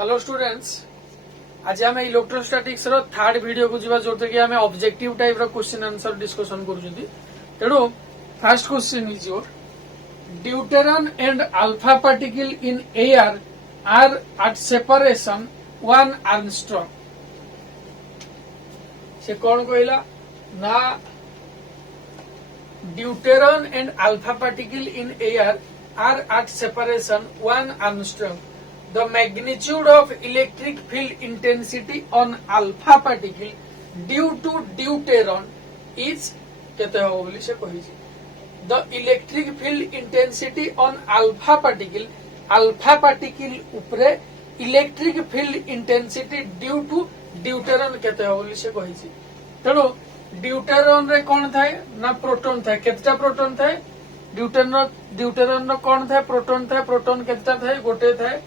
Hello students, आज आम electrostatics रो third video को जीवा जोते कि आम ऑब्जेक्टिव टाइप रो क्वेश्चन आंसर डिस्कशन करूछंती। तेणु first question is your deuteron and alpha particle in air are at separation 1 angstrom. से कौन कहला ना deuteron and alpha particle in air are at separation 1 angstrom. The magnitude of electric field intensity on alpha particle due to deuteron is केते हो बोली से कहि छी। The electric field intensity on alpha particle ऊपरे electric field intensity due to deuteron केते हो बोली से कहि छी। तेणु deuteron रे कोन थाए ना प्रोटॉन थाए। केतेटा प्रोटॉन थाए deuteron रो कोन थाए प्रोटॉन थाए। प्रोटॉन केतेटा थाए गोटे थाए।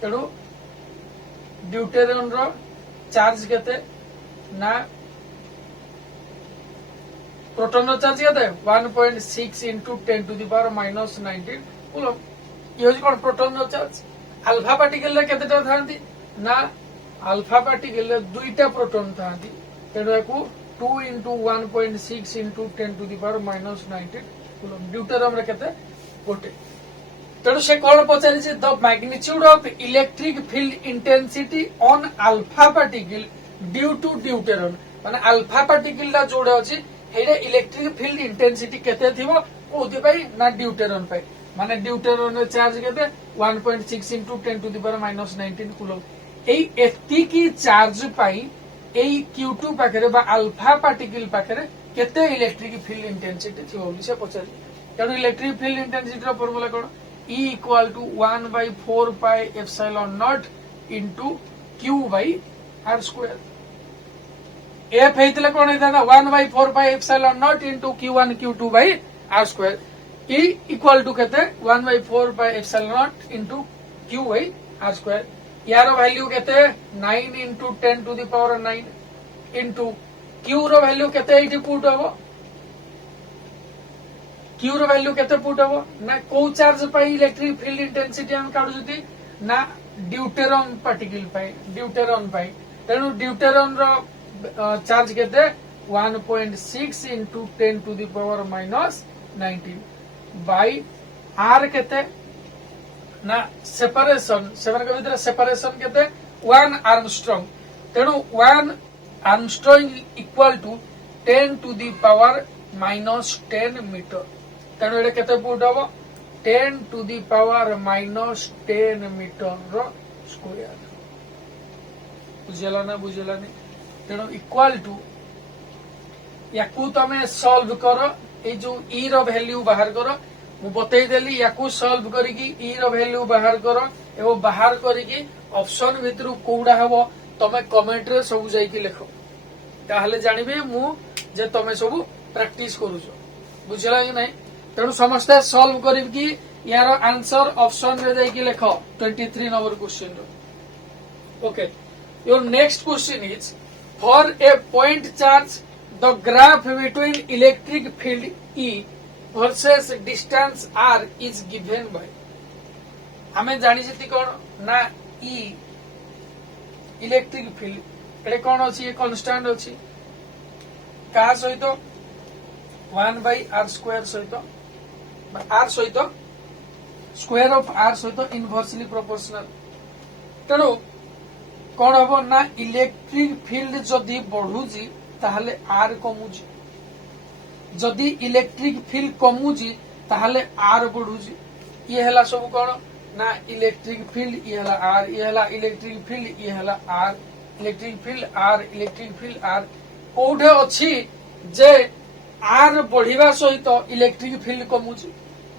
तेणु ड्यूटेरन रो चार्ज केते ना प्रोटॉन रो चार्ज केते 1.6 into 10 to the power minus 19 coulomb. ये होची कोन प्रोटॉन रो चार्ज। अल्फा पार्टिकल रे केतेटा थांती ना अल्फा पार्टिकल रे दुईटा प्रोटॉन थांती। तेणु याकू 2 into 1.6 into 10 to the power minus 19 coulomb. Deuteron रे केते गोटे। तेणु से कौन पचारि the magnitude of electric field intensity on alpha particle due to deuteron माने अल्फा पार्टिकल ला जोड़े अछि हेडे इलेक्ट्रिक फील्ड इंटेंसिटी केते थिबो कोथि पई ना ड्यूटेरन पई माने ड्यूटेरन रे चार्ज केते 1.6 into 10 to the power minus 19 coulomb. एई एती की चार्ज पई एई Q2 पाखरे बा अल्फा पार्टिकल पाखरे केते इलेक्ट्रिक फील्ड इंटेंसिटी थिबो बोली से पचारि। तेणु इलेक्ट्रिक फील्ड इंटेंसिटी रो फार्मूला कोन E equal to 1 by 4 pi epsilon naught into Q by R square। F हेतले कोन हेता 1 by 4 pi epsilon naught into Q1 Q2 by R square। E equal to केते 1 by 4 pi epsilon naught into Q by R square। यार value केते 9 into 10 to the power 9 into Q row value केते एठी put हबो। Q रो value केते put हबो ना को चार्ज पाई इलेक्ट्रिक फील्ड इंटेंसिटी हम काढुजती ना ड्यूटेरन पार्टिकल पाई ड्यूटेरन पाई। तेणु ड्यूटेरन रो चार्ज केते 1.6 into 10 to the power minus 19 by R केते ना सेपरेशन सेवन के भीतर सेपरेशन केते 1 आर्मस्ट्रॉन्ग। तेणु 1 angstrom equal to 10 to the power minus 10 metre. तेणु ये केते पुट हबो 10 to the power minus 10 metre रो स्क्वायर। बुझेला ना बुझेला नहीं। तेणु इक्वल टू याकू तमे सॉल्व करो ए जो ई रो वैल्यू बाहर करो मु बतई देली याकू सॉल्व करिकी ई रो वैल्यू बाहर करो एवं बाहर करिकी ऑप्शन भितरु कोउडा हबो तमे कमेंट रे सब जाई की लिखो ताहले जानिबे मु जे तमे सब प्रैक्टिस करूछो। बुझला कि नहीं। तेणु समस्ते सॉल्व करिकी यार आंसर ऑप्शन रे जाई की लिखो 23 नंबर क्वेश्चन रो। Okay, your next question is for a point charge the graph between electric field E versus distance R is given by. हमें जानि जति कोन ना E इलेक्ट्रिक फील्ड एटे कोन अछि कांस्टेंट अछि का सहित 1 by R square सहित R सहित स्क्वायर ऑफ R सहित इनवर्सली प्रोपोर्शनल। तेणु कौन हबो ना इलेक्ट्रिक फील्ड जदि बढ़ुजी ताहले R कमुजी जदि इलेक्ट्रिक फील्ड कमुजी ताहले R बढ़ुजी। ये हला सब कौन ना इलेक्ट्रिक फील्ड ये हला R ये हला इलेक्ट्रिक फील्ड ये हला R electric field R electric field R कोठे अछि जे R बढ़िबा सहित इलेक्ट्रिक फील्ड कमुजी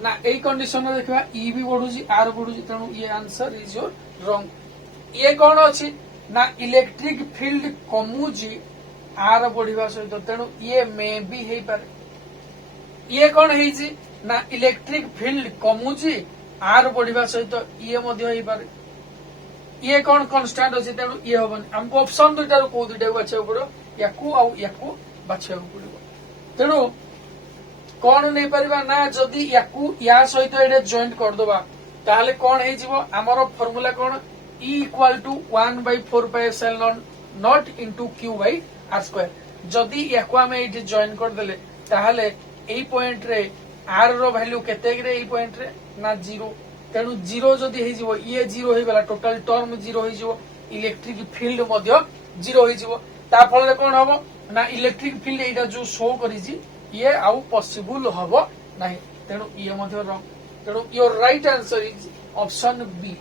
ना एई कंडीशन रे देखबा E भी बढ़ुजी R बढ़ुजी। तेणु ये आंसर इज योर रॉन्ग। ये कौन अछि ना इलेक्ट्रिक फील्ड कमुजी R बढ़िबा सहित तेणु ये मे भी हेई पारे। ये कौन हेइजी ना इलेक्ट्रिक फील्ड कमुजी R बढ़िबा सहित ये मध्य हेई पारे। ये कौन कांस्टेंट अछि तेणु ये होबनी। हमको ऑप्शन दुइटा रो को दुइटा बाछिया पड़ो याकू आ याकू बाछिया पड़ो। तेणु कौन नहीं परिबा ना जदि याकू या सहित एडे जॉइंट कर दबा ताहले कौन हे जीवो हमरो फार्मूला कौन E equal to 1/4πε0 not into Q by R square जदि याको आम ये जॉइन करदे ताहले एई पॉइंट रे आर रो वैल्यू केते रे एई पॉइंट रे ना जीरो तेणु जीरो जदि हे जीवो ये जीरो हे गला टोटल टर्म जीरो हे जीवो इलेक्ट्रिक फील्ड मध्य जीरो हे जीवो ता फल रे कोन हबो ना इलेक्ट्रिक फील्ड एटा जो शो करी छी ये आउ पॉसिबल हबो नाही तेणु ये मध्य रॉन्ग तेणु your right answer is option B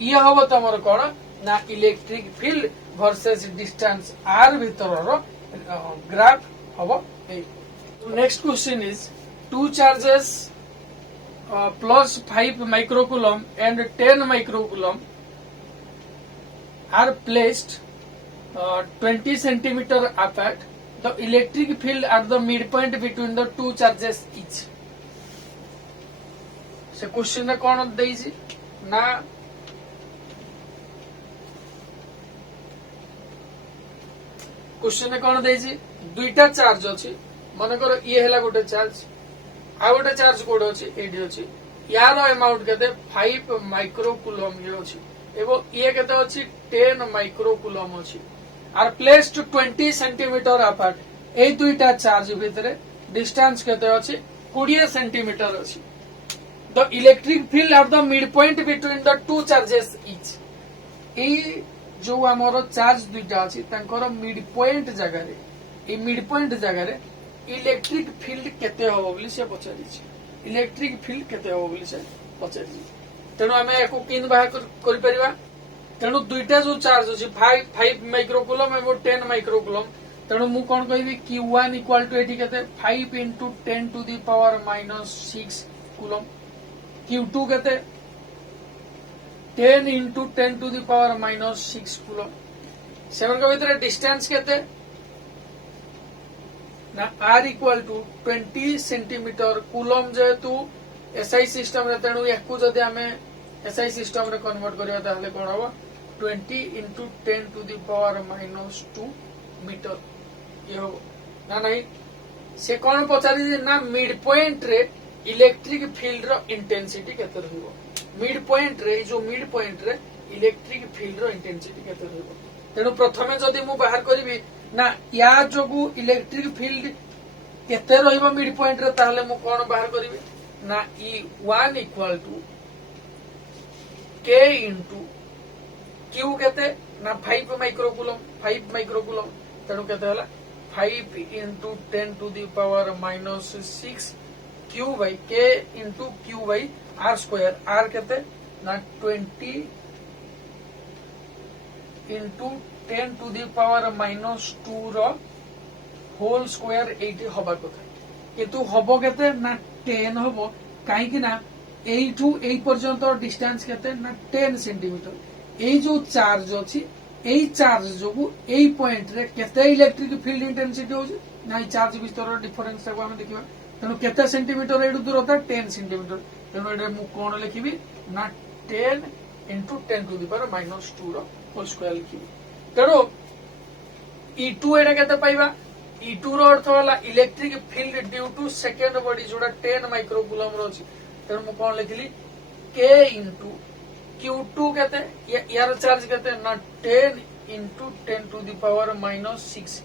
ये हबो तमर कोन ना electric field versus distance R भीतर ग्राफ हबो next question is two charges plus 5 microcoulomb and 10 microcoulomb are placed 20 centimeter apart. The electric field at the midpoint between the two charges is. से question रे कोन देइछि ना question रे कोन देइछि दुईटा charge अछि मन करो ये हैला गोटे चार्ज आ गोटे चार्ज कोड अछि एडी अछि यार अमाउंट केते 5 माइक्रोकुलम ये अछि एवं ये केते अछि 10 माइक्रोकुलम अछि आर प्लेस्ड 20 सेंटीमीटर अपार्ट ए दुईटा चार्ज भितरे डिस्टेंस केते अछि 20 सेंटीमीटर अछि the electric field at the mid point between the two charges is a जो हमर चार्ज दुईटा अछि तांकर मिड पॉइंट जगह रे ए मिड पॉइंट जगह रे इलेक्ट्रिक फील्ड केते हो बोली से पचारि छी इलेक्ट्रिक फील्ड केते हो बोली से पचारि छी तेनु हमें एको किन बाहर करि परिबा तेनु दुईटा जो चार्ज अछि 5 माइक्रोकुलम एवं 10 माइक्रोकुलम तेनु मु कोन कहबी q1 इक्वल टू एठी केते 5 into 10 to the power minus 6 coulomb q2 केते 10 into 10 to the power minus 6 coulomb seven के भीतर डिस्टेंस केते ना R equal to 20 centimetre coulomb जेहेतु एसआई सिस्टम रे तेणु याकू जदि आमे एसआई सिस्टम रे कन्वर्ट करिया ताहले कोन हबो 20 into 10 to the power minus 2 metre ये हो ना नहीं से कोन पचारि ना मिड पॉइंट रे इलेक्ट्रिक फील्ड रो इंटेंसिटी केते रहइबो मिड पॉइंट रे जो मिड पॉइंट रे इलेक्ट्रिक फील्ड रो इंटेंसिटी केते रहइबो तेणु प्रथमे जदि मु बाहर करिवि ना या जोगु इलेक्ट्रिक फील्ड केते रहइबो मिड पॉइंट रे ताहले मु कोन बाहर करिवि ना E1 equal to K into Q केते ना 5 माइक्रोकुलम तेणु केते होला 5 into 10 to the power minus 6 Q by K into Q by R square R केते ना 20 into 10 to the power minus 2 रो होल स्क्वायर 80 हबा कथा किंतु हबो केते ना 10 हबो काहे कि ना एई टू एई पर्यंत डिस्टेंस केते ना 10 सेंटीमीटर एई जो चार्ज अछि एई चार्ज जोगु एई पॉइंट रे केते इलेक्ट्रिक फील्ड इंटेंसिटी होछि ना ई चार्ज भीतर डिफरेंस को हम देखिबा तनो केते सेंटीमीटर एडु दूरता 10 सेंटीमीटर तनो एडे मु कोन लिखिबी ना 10 into 10 to the power minus 2 रो होल स्क्वायर लिखिबी तेणु E2 एटा केते पाइबा E2 रो अर्थ होला electric field due to second body जोडा 10 माइक्रोकुलम रो अछि तेणु मु कोन लिखिली K into Q2 केते यार चार्ज केते ना 10 into 10 to the power minus 6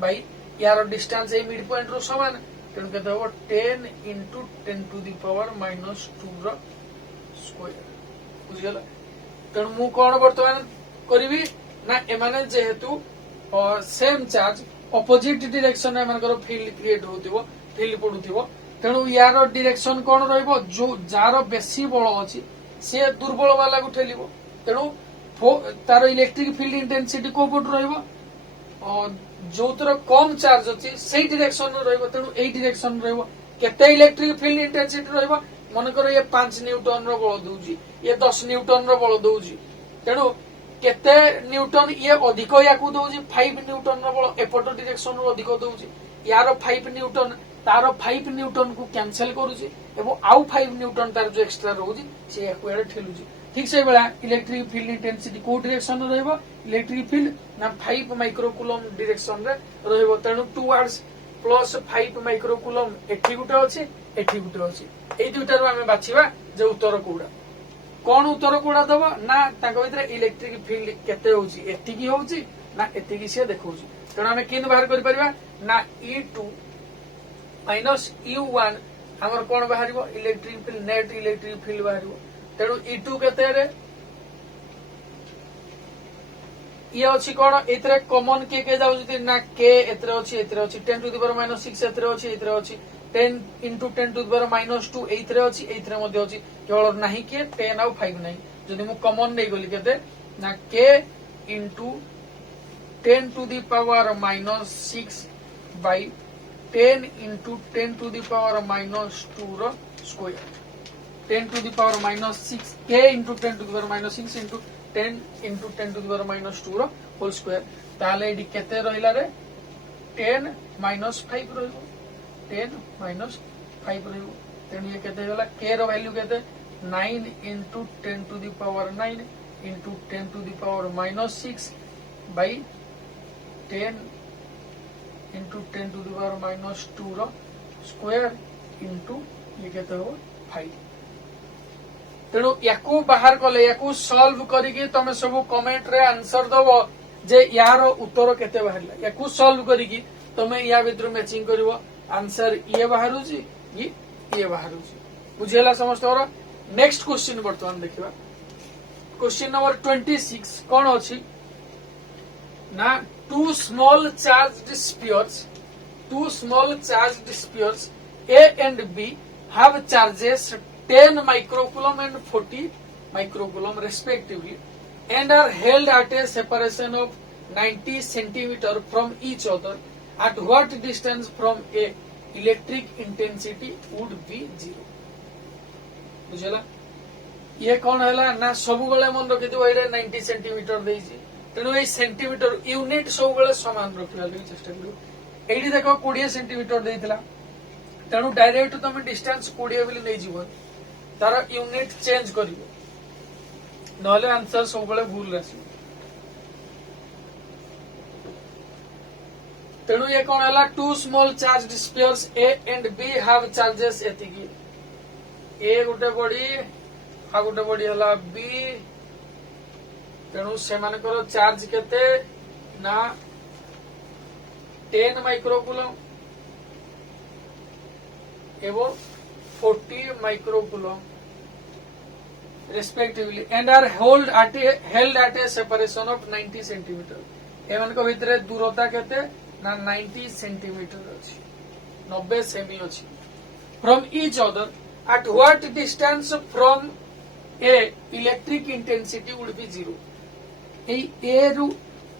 bye यार डिस्टेंस ए मिड पॉइंट रो समान तेणु केते हो 10 into 10 to the power minus 2 रो स्क्वायर बुझ गेला तेणु मु कोन वर्तमान करिवि ना एमाने जेहेतु सेम चार्ज ऑपोजिट डायरेक्शन में एमानकर फील्ड क्रिएट होतिबो फील्ड पडुतिबो तेणु यार डायरेक्शन कोन रहइबो जो जार बेसी बळ अछि से दुर्बल वाला को ठेलिबो तेणु तार इलेक्ट्रिक फील्ड इंटेंसिटी को पट रहइबो जो तर कम चार्ज अछि सेही डायरेक्शन रहइबो तेणु एही डायरेक्शन रहइबो केते इलेक्ट्रिक फील्ड इंटेंसिटी रहइबो मन करो ये 5 न्यूटन रो बल दउजी ये 10 न्यूटन रो बल दउजी तेणु केते न्यूटन ये अधिक याकू दउजी 5 न्यूटन रो बल एपट डायरेक्शन रो अधिक दउजी यार 5 न्यूटन तार 5 न्यूटन को कैंसिल करूजी एवं आउ 5 न्यूटन तार जो एक्स्ट्रा रहउजी से याकू एडे ठेलुजी ठीक से बेला इलेक्ट्रिक फील्ड इंटेंसिटी को डायरेक्शन रहइबो इलेक्ट्रिक फील्ड ना 5 माइक्रोकुलम डायरेक्शन रे रहइबो तेणु टुवर्ड्स प्लस 5 माइक्रोकुलम एठी गुटे अछि एठी गुटे अछि एई दुटा रो हमें बाछिबा जे उत्तर कोडा कौन उत्तर कोड़ा दब ना भीतर इलेक्ट्रिक फील्ड केते होउची एतिकी होउची ना एतिकी से देखौची तेणु आम कि बाहर कर ना E2 माइनस U1 आमर कौन बाहर electric field net electric field बाहर तेणु E2 केते ये अच्छी कौन ए कमन के जाऊँ ना के एतरे अच्छी 10 टू द पावर माइनस 6 एतरे अच्छी 10 into 10 to the power minus 2 एतरे अच्छी केवल नहीं किए 10 आउ 5 नहीं जदि मु कमन नहीं गली केते ना K into 10 to the power minus 6 by 10 into 10 to the power minus 2 रो square 10 to the power minus 6 K into 10 to the power minus 6 into 10 into 10 to the power minus 2 रो होल स्क्वायर ताले एडी केते रहिला रे 10 minus 5 रहिबो 10 minus 5 रहिबो तेनु ये केते होला के रो वैल्यू केते 9 into 10 to the power 9 into 10 to the power minus 6 by 10 into 10 to the power minus 2 रो स्क्वायर इंटू ये केते हो 5 तेणु याकू बाहर कले याकू सॉल्व करिके तमे सब कमेंट रे आंसर दबो जे यार उत्तर केते बाहरला याकू सॉल्व करिके तमे या भीतर मैचिंग करिवो आंसर ये बाहरुची ये बाहरुची बुझेला समस्त और नेक्स्ट क्वेश्चन वर्तमान देखिबा क्वेश्चन नंबर 26 कोन अछि ना two small charged spheres A and B have charges 10 microcoulomb and 40 microcoulomb respectively and are held at a separation of 90 centimeter from each other. At what distance from a electric intensity would be 0? बुझला ये कौन है ना सब गले मन रखी 90 centimetre देइछि तेणु ये सेंटीमीटर यूनिट सब गले समान रखिबा लागि चेष्टा करियो एडी देखो 20 सेंटीमीटर देइतला तेणु डायरेक्ट तुम डिस्टेंस 20 बोली नै जीव तार यूनिट चेंज करिवो नहले आंसर सब गले भूल आसी तेणु ये कौन है two small charged spheres A and B have charges एतिकी A गोटे बड़ी आ गोटे बड़ी हला B तेणु से मानकर चार्ज केते ना 10 माइक्रोकुलम एवं 40 microcoulomb respectively and are held at a separation of 90 centimeter एमन को भीतर दूरता केते ना 90 सेंटीमीटर अछि 90 सेमी अछि from each other at what distance from a electric intensity would be 0 ए ए रु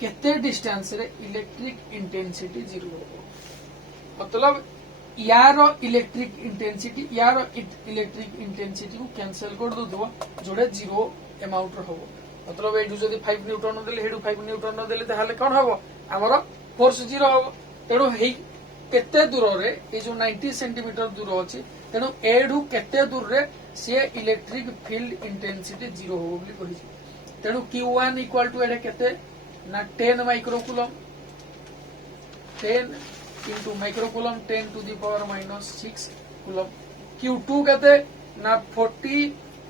केते डिस्टेंस रे इलेक्ट्रिक इंटेंसिटी 0 हो मतलब यार इलेक्ट्रिक इंटेंसिटी को कैंसिल कर दो जोड़े 0 अमाउंट हो मतलब एठू जदी 5 न्यूटन देले हेडू 5 न्यूटन देले ताहले कोन हबो हमर फोर्स 0 हबो तेणु हेई केते दूर रे ए जो 90 सेंटीमीटर दूर अछि तेणु एडू केते दूर रे से इलेक्ट्रिक फील्ड इंटेंसिटी 0 हो बोली कहि तेणु Q1 इक्वल टू एडे केते ना 10 microcoulomb 10 into microcoulomb 10 to the power minus 6 coulomb Q2 केते ना 40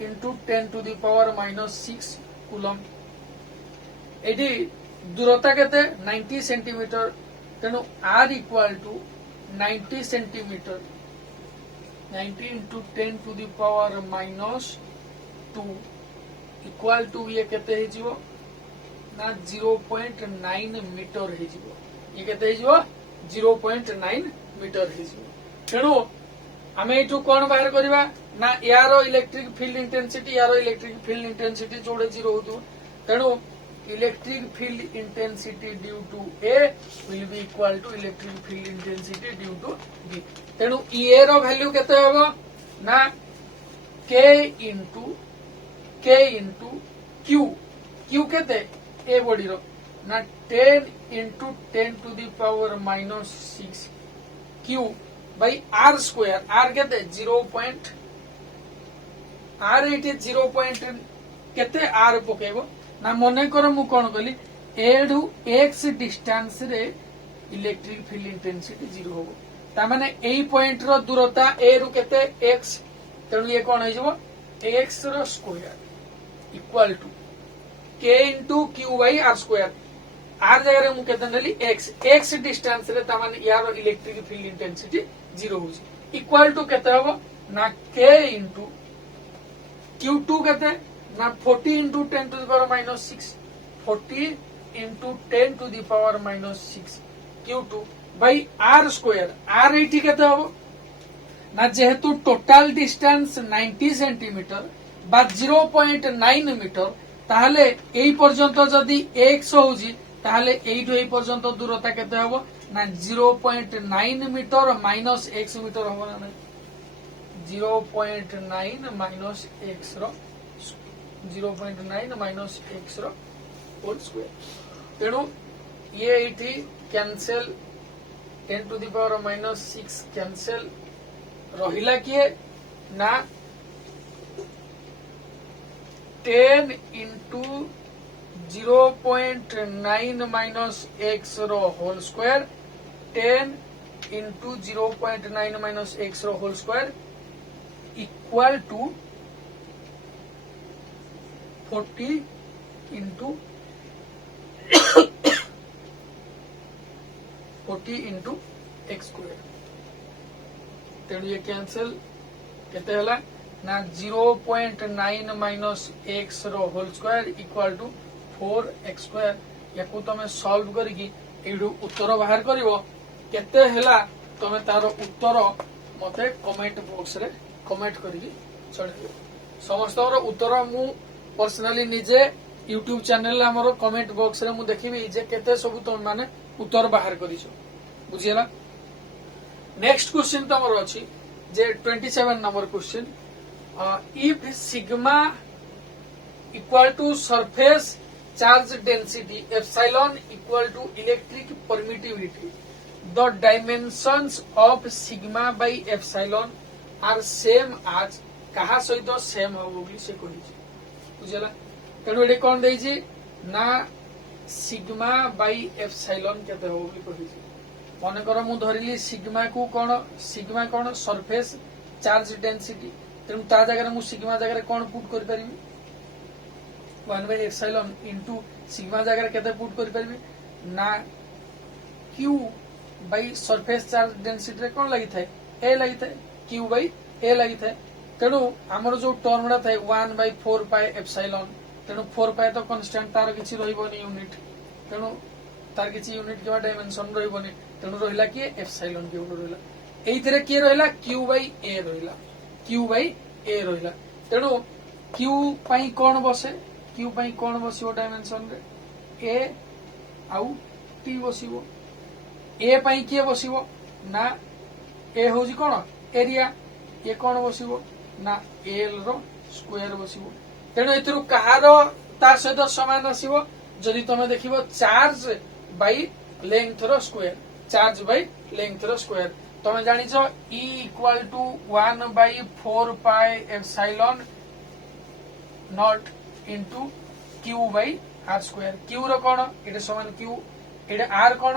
into 10 to the power minus 6 coulomb एडी दूरता केते 90 सेंटीमीटर तेणु R equal to 90 centimetre 90 into 10 to the power minus 2 equal to ये केते हे जीवो ना 0.9 मीटर हे जीवो ये केते हे जीवो 0.9 मीटर हे जीवो तेणु आमे एटू कोन बाहर करबा ना यारो इलेक्ट्रिक फील्ड इंटेंसिटी जोड़े 0 होतु तेणु electric field intensity due to A will be equal to electric field intensity due to B तेणु E रो वैल्यू केते होबो ना K इंटू Q केते ए बॉडी रो ना 10 into 10 to the power minus 6 Q by R square R केते 0. R एटी 0. केते R पकेबो ना मने कर मु कोन कली एडू x डिस्टेंस रे इलेक्ट्रिक फील्ड इंटेंसिटी 0 होबो ता माने एई पॉइंट रो दूरता a रु केते x तेणु ये कोन हे जबो x रो square equal to k into Q by R square आर जगह मुझे नेली एक्स एक्स डिस्टेंस रे तामाने यार इलेक्ट्रिक फील्ड इंटेंसिटी 0 होची इक्वल टू केते हबो ना के इंटू Q2 केते ना 40 into 10 to the power minus 6 40 into 10 to the power minus 6 Q2 by R square R एटी केते हबो ना जेहेतु टोटाल डिस्टेंस 90 सेंटीमीटर बा 0.9 मीटर ताहले एई पर्यंत जदि x होउजी ताहले एइटु एई पर्यंत दूरता केते हबो ना 0.9 मीटर माइनस x मीटर हबो ना 0.9 माइनस x रो 0.9 माइनस x रो होल स्क्वायर तेणु ये एठी cancel 10 to the power minus 6 cancel रहिला किए ना 10 इंटू 0.9 माइनस x रो whole square 10 into 0.9 minus x रो whole square equal to 40 into 40 into x square तेणु ये कैंसिल केते हला ना 0.9 माइनस x रो whole square equal to 4x square याकू तमे सॉल्व करिकी एडू उत्तर बाहर करिवो केते हला तमे तार उत्तर मते कमेंट बॉक्स रे कमेंट करिकी छडियो समस्त उत्तर मु पर्सनली निजे यूट्यूब चैनल हमरो कमेंट बॉक्स रे मु देखिबी जे केते सब तुम माने उत्तर बाहर करिसो बुझियला नेक्स्ट क्वेश्चन तमरो अछि जे 27 number question if sigma equal to surface charge density epsilon equal to electric permittivity the dimensions of sigma by epsilon are same आज कहा सहित सेम हो बोली से कहिछि बुझला तेणु एडे कोन देछि ना सिग्मा बाय एप्सिलॉन केते हो बोली कहिछि मन कर मु धरिली सिग्मा को सिग्मा कौन सरफेस चार्ज डेंसिटी तेणु ता जगह मु सिग्मा जगह कौन पुट कर परिबी 1 बाय एप्सिलॉन इनटू सिग्मा जगह केते पुट कर परिबी ना q by surface charge density रे कौन लागि थाए a लागि थाए q बाय a लागि थाए तेणु हमर जो टर्मडा थाए 1 बाय 4 पाई एप्सिलॉन तेणु 4 पाई तो कांस्टेंट तार किछि रहिबोनी यूनिट तेणु तार किछि यूनिट के डायमेंशन रहिबोनी तेणु रहिला कि एप्सिलॉन क्यूब रहिला एइथरे के रहिला q बाय a रहिला q बाय a रहिला तेणु q पई कोन बसे q पई कोन बसिबो डायमेंशन रे a आउ t बसिबो a पई के बसिबो ना a होजी कोन एरिया ये कोन बसिबो ना l रो स्क्वायर बसिबो तेणु एथरु कहारो ता सहित समान आसीबो जदि तमे देखिबो चार्ज बाय लेंथ रो स्क्वायर चार्ज बाय लेंथ रो स्क्वायर तमे जानिछो E equal to 1 by 4 pi epsilon not into Q by R square Q रो कोन एटे समान Q एटे R कोन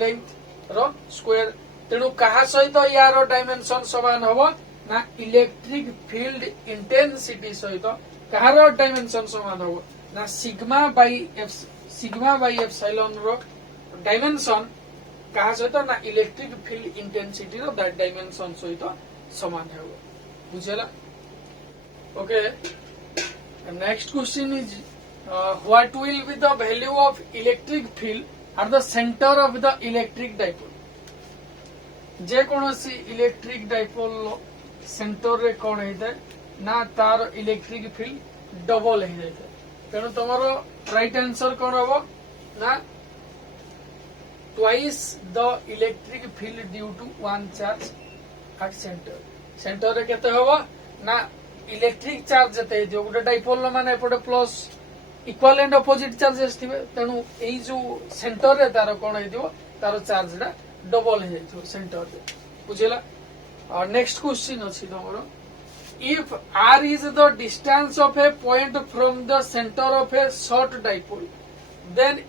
लेंथ रो स्क्वायर तेणु कहा सहित यार डायमेंशन समान हबो ना इलेक्ट्रिक फील्ड इंटेंसिटी सहित कहार डायमेंशन समान हबो ना सिग्मा बाय एप्सिलॉन रो डायमेंशन कहा सहित ना इलेक्ट्रिक फील्ड इंटेंसिटी रो दैट डायमेंशन सहित समान हबो बुझला okay next question is what will be the value of electric field at the centre of the electric dipole जे कोनोसी इलेक्ट्रिक डायपोल सेंटर रे कोन हेते ना तार इलेक्ट्रिक फील्ड डबल हे जायते तेणु तुमरो राइट आंसर कोन हबो ना twice the electric field due to one charge at centre रे केते हबो ना इलेक्ट्रिक चार्ज जते जो गोटे डायपोल माने एपटे plus equal and opposite charges थिबे तेणु एई जो सेंटर रे तार कोन हेदिबो तार चार्ज रा डबल हे जायतो सेंटर रे बुझिला और नेक्स्ट क्वेश्चन अछि तमरो if r is the distance of a point from the center of a short dipole then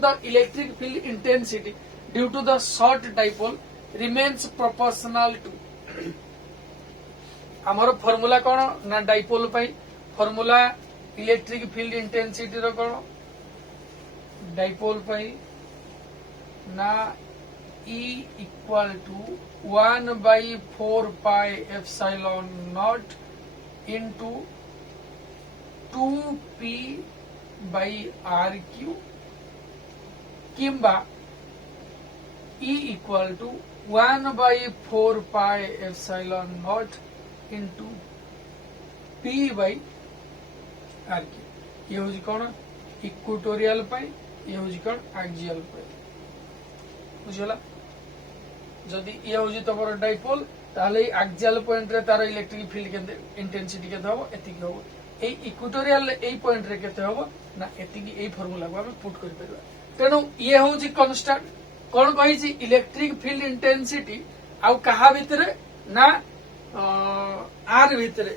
the electric field intensity due to the short dipole remains proportional to आमर formula कौन ना dipole formula electric field intensity रो कौन dipole ना E equal to 1/4πε0 into 2p/r³ किंबा E equal to 1/4πε0 into p/r³। ये हूँ कौन इक्वेटोरियल ये हूँ कौन एक्सियल बुझला जदि ये हूँ तुम डाइपोल ताहले एक्सियल पॉइंट रे तार इलेक्ट्रिक फील्ड केते इंटेंसिटी केते हबो एतिकी हबो ए इक्वेटोरियल ए पॉइंट रे केते हबो ना एतिकी ए फार्मूला को हम पुट कर परबा तेनु ये हूँ कांस्टेंट कौन कहि इलेक्ट्रिक फील्ड इंटेंसिटी आउ कहा भितरे ना आर भितरे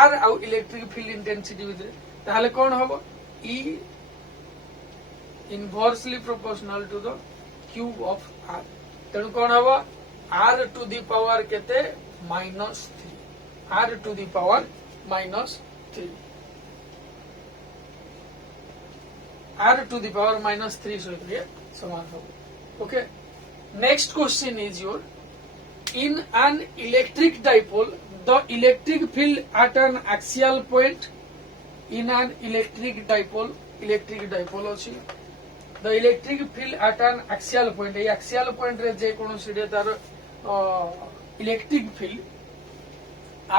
आर आउ इलेक्ट्रिक फील्ड इंटेंसिटी भितरे ताहले कौन हबो ई inversely proportional to the cube of R तेणु कौन हम r टू दी पावर केते -3 r to the power -3 r to the power -3 सहित समान हो okay next question is your in an electric dipole the electric field at an axial point in an electric dipole अछि the electric field at an axial point ये axial point रे जे कोनो side तार electric field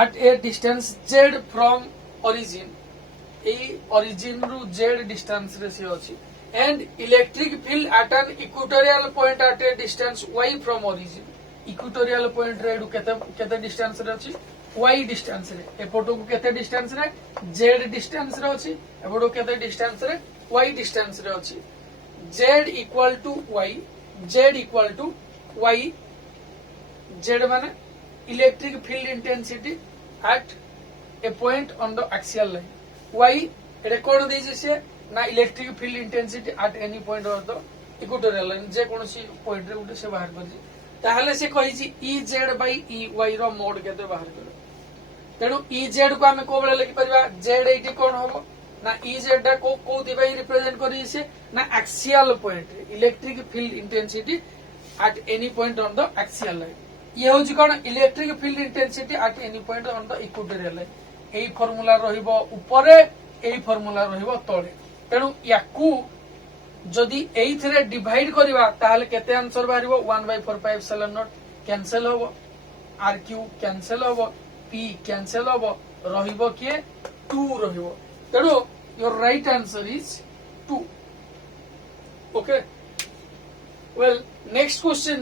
at a distance z from origin ए origin रु z distance रे से अछि and electric field at an equatorial point at a distance y from origin equatorial point रे केते डिस्टेंस रे अछि y डिस्टेंस रे एपोटो को केते डिस्टेंस रे z डिस्टेंस रे अछि एपोटो केते डिस्टेंस रे y डिस्टेंस रे अछि z equal to y z माने electric field intensity at a point on the axial line y एटे कोन देछि से ना electric field intensity at any point of the equatorial line जे कोनसी पॉइंट रे उठे से बाहर करछि ताहले से कहिछि Ez/Ey रो मोड केते बाहर कर तेनु Ez को हमें को बळे लिखि परबा z एटी कोन होबो ना Ez डा को दिबा रिप्रेजेंट करि से ना axial point electric field intensity at any point on the axial line ये हूँ कौन electric field intensity at any point on the equatorial line AE formula रहिबो ऊपरे एई फार्मूला रहिबो तळे तेनु याकू जदि एइथरे डिवाइड करिवा ताहले केते आंसर बाहरिबो 1/4πε0 कैंसिल होबो r³ कैंसिल होबो p कैंसिल होबो रहिबो के 2 रहिबो तेनु your right answer is 2 okay well next question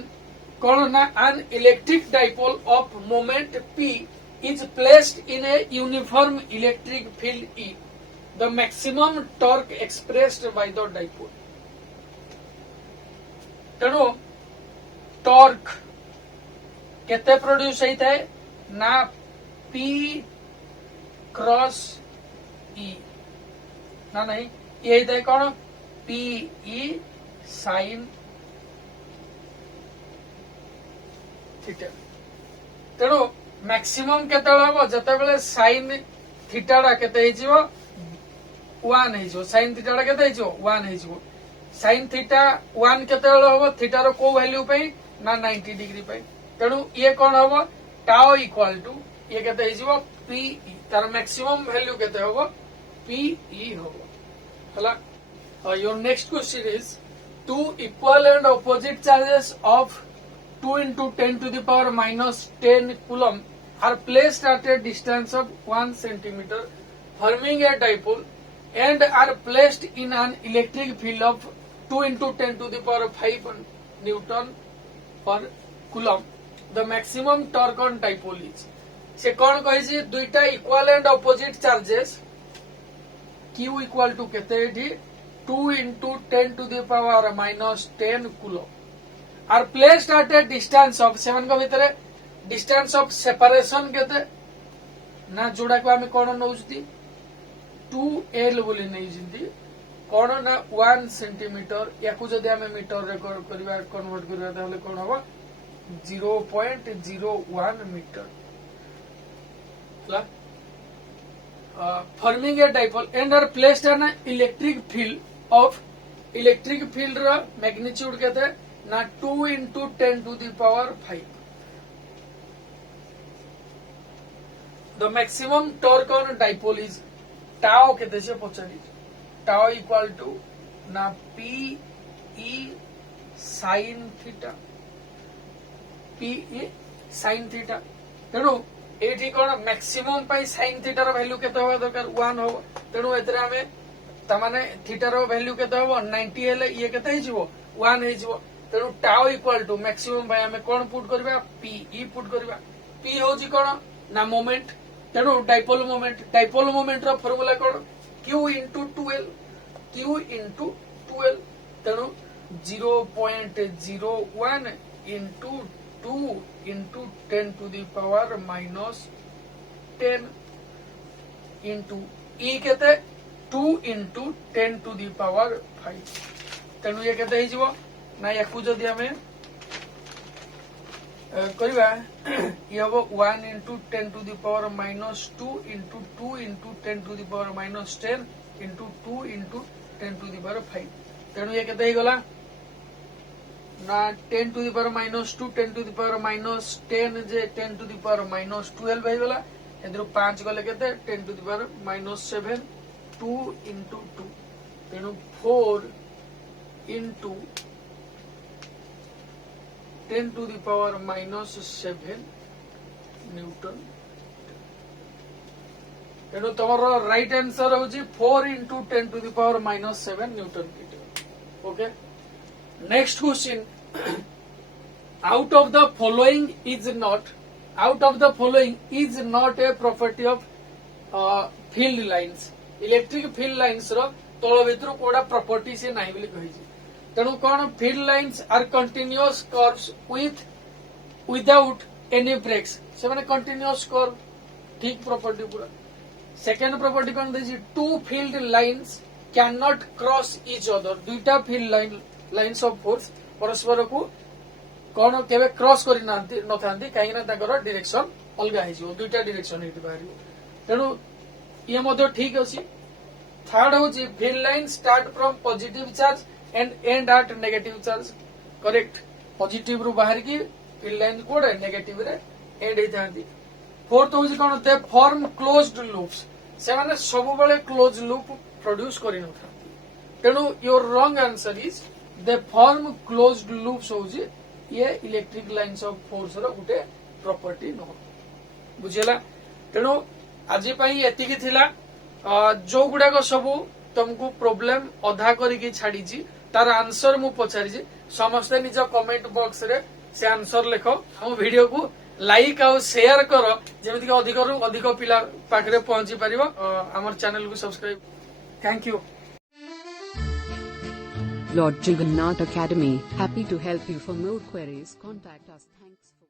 कौन ना an electric dipole of moment p is placed in a uniform electric field E. The maximum torque expressed by the dipole. तेणु torque केते produce होता है ना p cross E ना नहीं ये होता है कौन p e sin थीटा तेणु मैक्सिमम केते हम जते बेले sin थीटाडा केते हिजिवो 1 हिजिवो sin थीटाडा केते हिजिवो 1 हिजिवो sin थीटा 1 केते बेले हम थीटा रो को वैल्यू पे ना 90 डिग्री पे तेणु ये कोन हम टाउ इक्वल टू ये केते हिजिवो pe तार मैक्सिमम वैल्यू केते होबो pe होबो हला your next question is two equal and opposite charges of 2 into 10 to the power minus 10 coulomb are placed at a distance of 1 centimeter forming a dipole and are placed in an electric field of 2 into 10 to the power 5 Newton per coulomb. The maximum torque on dipole is से कौन कही दुईटा equal and opposite charges Q equal to केते 2 into 10 to the power minus 10 coulomb are placed at a distance of 7 को भितर distance of separation केते ना जोड़ा को हमें कौन नौजती 2L बोली नहीं जिंदी कौन ना 1 सेंटीमीटर या कुछ यदि हमें मीटर रे कन्वर्ट करवा ताहले कौन होबो 0.01 metre forming a dipole and are placed an electric field रा magnitude कहते हैं ना 2 into 10 to the power 5. The maximum torque on dipole is tau कहते हैं पचारी tau equal to ना P E sin theta P E sin theta. तेणु एठी कोन maximum पाई sin theta रो value केते होबा दरकार 1 हो. तेणु एतरे हमें तमाने थीटा रो वैल्यू केते होबो 90 हेले ये केते हे जिवो 1 हे जिवो. तेणु टाउ इक्वल टू मैक्सिमम भाई हमें कोन पुट करबा P E पुट करबा. P होजी कोन ना मोमेंट. तेणु डाइपोल मोमेंट रो फार्मूला कोन Q into 2L तेणु 0.01 into 2 into 10 to the power minus 10 into E कहते 2 into 10 to the power 5. तेणु ये कहते ही जीवो ना याकू जदि हमें करबा ये हबो 1 into 10 to the power minus 2 into 2 into 10 to the power minus 10 into 2 into 10 to the power 5. तेणु ये कहते ही गला ना 10 to the power minus 2 10 to the power minus 10 J 10 to the power minus 12 भाई गला एदरो 5 गले केते 10 to the power minus 7 2 into 2 तेणु 4 into 10 to the power minus 7 Newton. तेणु तमरो राइट आंसर होची 4 into 10 to the power minus 7 newton metre. Okay next question out of the following is not a property of field lines. Electric field lines रो तळ भितर कोडा property से नाही बोली कहिछि. तेणु कोन field lines are continuous curves without any breaks से माने कंटीन्यूअस कर्व ठीक प्रॉपर्टी पूरा. सेकंड प्रॉपर्टी कोन देछि two field lines can not cross each other. दुईटा फील्ड लाइन्स ऑफ फोर्स परस्पर को कोन केबे क्रॉस करि नथांती काहे ना ताकर डायरेक्शन अलगा हे जिवो दुईटा डायरेक्शन हेति बाहरियो. तेणु ये मध्य ठीक अछि. थर्ड होची field line start from positive charge and end at negative charge. Correct. Positive रु बाहर की फील्ड लाइन कोडे नेगेटिव रे एंड हेतांती. फोर्थ होची कोन ते फॉर्म क्लोज्ड लूप्स से माने सब बेले क्लोज लूप प्रोड्यूस करि नथांती. तेणु your wrong answer is they form closed loops होची ये electric lines of force row Gute property न बुझेला. तेणु आज एतिकी थिला जो गुड़ाक सब तुमको प्रोब्लेम अधा करके छाड़ी तार आंसर मु पचारि समस्ते निज कमेंट बॉक्स रे से आंसर लिख. हम वीडियो को लाइक और शेयर कर जेमिति कि अधिक रु अधिक पिला पाखरे पहुंची परिबो. हमर चैनल को subscribe. Thank you. Lord Jagannath Academy, happy to help you. For more queries, contact us. Thanks.